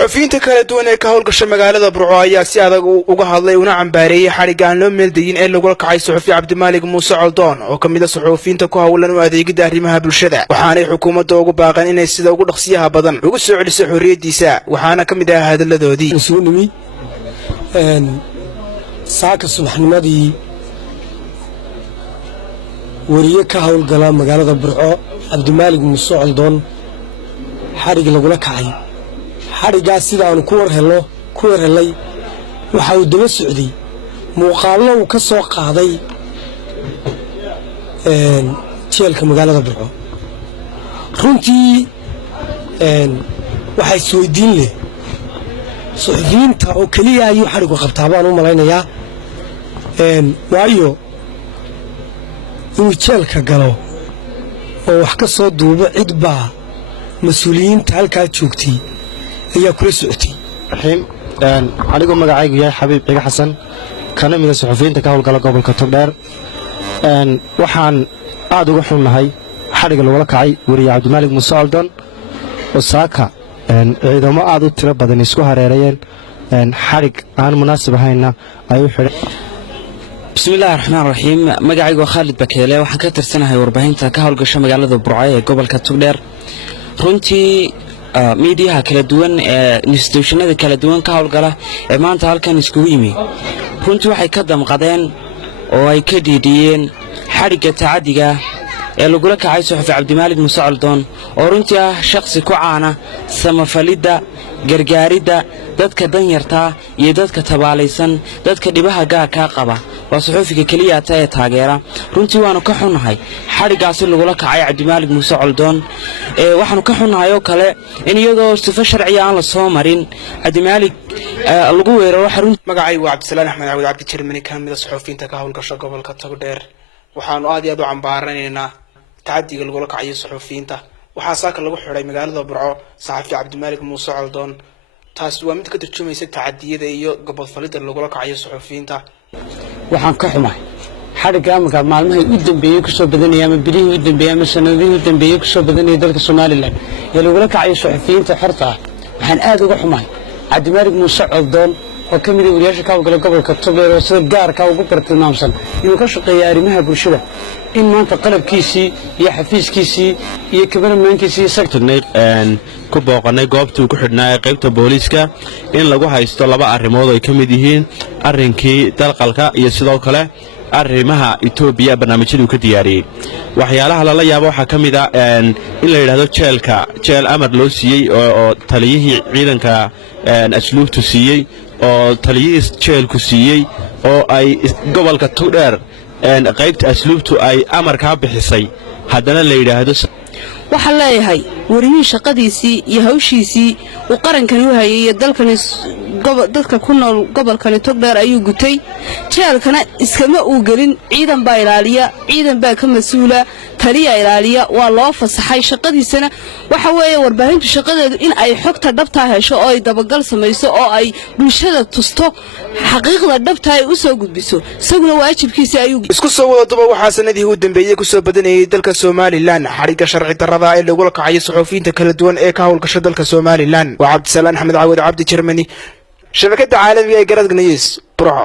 suxufiyiinta kala duwan ee ka howlgasha magaalada Burco ayaa si adag uga hadlay una cambaareeyay xariga aan loo meeldayin ee lagu kacay suxufi Cabdimaalig Muuse Coldoon oo kamid ah suxufiyiinta ku hawlan u adeegida arrimaha bulshada waxaanay xukuumadda ugu baaqan inay sida ugu dhaqsiyaha badan ugu soo celiso xorriyadiisa waxaana kamid ah hadaladoodii saaka subaxnimadii wariye ka howlgala magaalada Burco Cabdimaalig Muuse Coldoon xariga lagu kacay xarigaas sida aan ku warhelay waxa uu daba socday muuqaallo uu ka soo qaaday jeelka magaalada Burco runtii waxa isweydiin leh suxufiyiinta oo kaliya ayuu xarigu qabtaa baan u malaynayaa waayo inuu jeelka galo oo wax ka soo duubo cid baa mas'uuliyiinta halkaa joogtay ayaa kula socotay anigu magacaygu yahay Xabiib Ciga Xasan kana mid ah suxufiyiinta ka howlgala gobolka Togdheer waxaan aad uga xunnahay xariga lagu kacay wariye Cabdimaalig Muuse Coldoon oo saaka ciidamo aad u tiro badan isku hareerayeen xarig aan munaasib ahayna ay u xidhay bismillaahir rahmaanir rahiim magacaygu Khalid Bakeele waxaan ka tirsanahay warbaahinta ka howlgasha magaalada Burco ee gobolka Togdheer runtii meediyaha kala duwan ee institutionada kala duwan ka howlgala ee maanta halkan isku yimi runtii waxay ka damqadeen oo ay ka dhiidiyeen xariga taadiga ee lagu kacay suxufi Cabdimaalig Muuse Coldoon oo runtii ah shakhsi ku caana samafalida gargaaridda dadka danyarta iyo dadka tabaalaysan dadka dhibaha gaarka qaba waa suxufiga kaliya ee taageera runtii waanu ka xunnahay xarigaas lagu kacay Cabdimaalig Muuse Coldoon waxaanu ka xunnahay oo kale in iyadoo sifo sharci aan la soo marin Cabdimaalig lagu weeraro xarun magacaygu Cabdisalaan Axmed Cawd Cabdi Jermani kamid ah suxufiyiinta ka howlgasha gobolka Togdheer waxaanu aad iyo aad u cambaaranaynaa taadiga lagu kacay suxufiyiinta waxa saaka lagu xiray magaalada Burco saxafi Cabdimaalig Muuse Coldoon taas waa mid ka tarjumaysa taadiyada iyo gobol falida lagu kacay suxufiyiinta waxaan ka xumahay xariga amka maalmaha u dambeeyay ku soo badanaya ama bilihii u dambeeyay ama sanadihii u dambeeyay ku soo badanaya dalka Soomaaliland ee lagu kacay suxufiyiinta xorta waxaan aad uga xumahay Cabdimaalig Muuse Coldoon oo kamid ah wariyaasha ka howlgala gobolka Togdheer oo sida gaarka ugu bartilmaamsan inuu ka shaqeeyo arrimaha bulshada in maanta qalabkiisii iyo xafiiskiisii iyo kabaramaankiisii sagtagnay ku booqanay goobtii ku xidhnaa qaybta booliska in lagu haysto laba arrimood oo ay kamid yihiin arrinkii dalqalka iyo sidoo kale arrimaha Itoobiya barnaamijyadu ka diyaariyay waxyaalaha la yaabo waxa kamid ah in la yiraahdo jeel amar loo siiyay oo taliyihii ciidanka asluubtu siiyay oo taliyihii jeelku siiyay oo ay gobolka Togdheer qaybta asluubtu ay amar ka bixisay haddana la yiraahdo waxa leeyahay wariyii shaqadiisii iyo hawshiisii uu qarankan u hayay dadka ku nool gobolkan Togdheer ayuu gutay jeelkana iskama uu gelin ciidan baa ilaaliya ciidan baa ka mas'uula taliya ilaaliya waa loo fasaxay shaqadiisana waxa weeye warbaahintu shaqadeedu in ay xogta dhabta hesho oo ay dabagal samayso oo ay bulshada tusto xaqiiqda dhabta ay u soo gudbiso isaguna waajibkiisa ayuu isku soo wadaba waxa sanadii u dambeeyay ku soo badanayay dalka Soomaaliland xariga sharci darrada ee lagu kacay suxufiyiinta kala duwan ee ka howlgasha dalka Soomaaliland waa Cabdisalaan Axmed Cawd Cabdi Jermani shabakada caalamiga ee Garadnews Burco.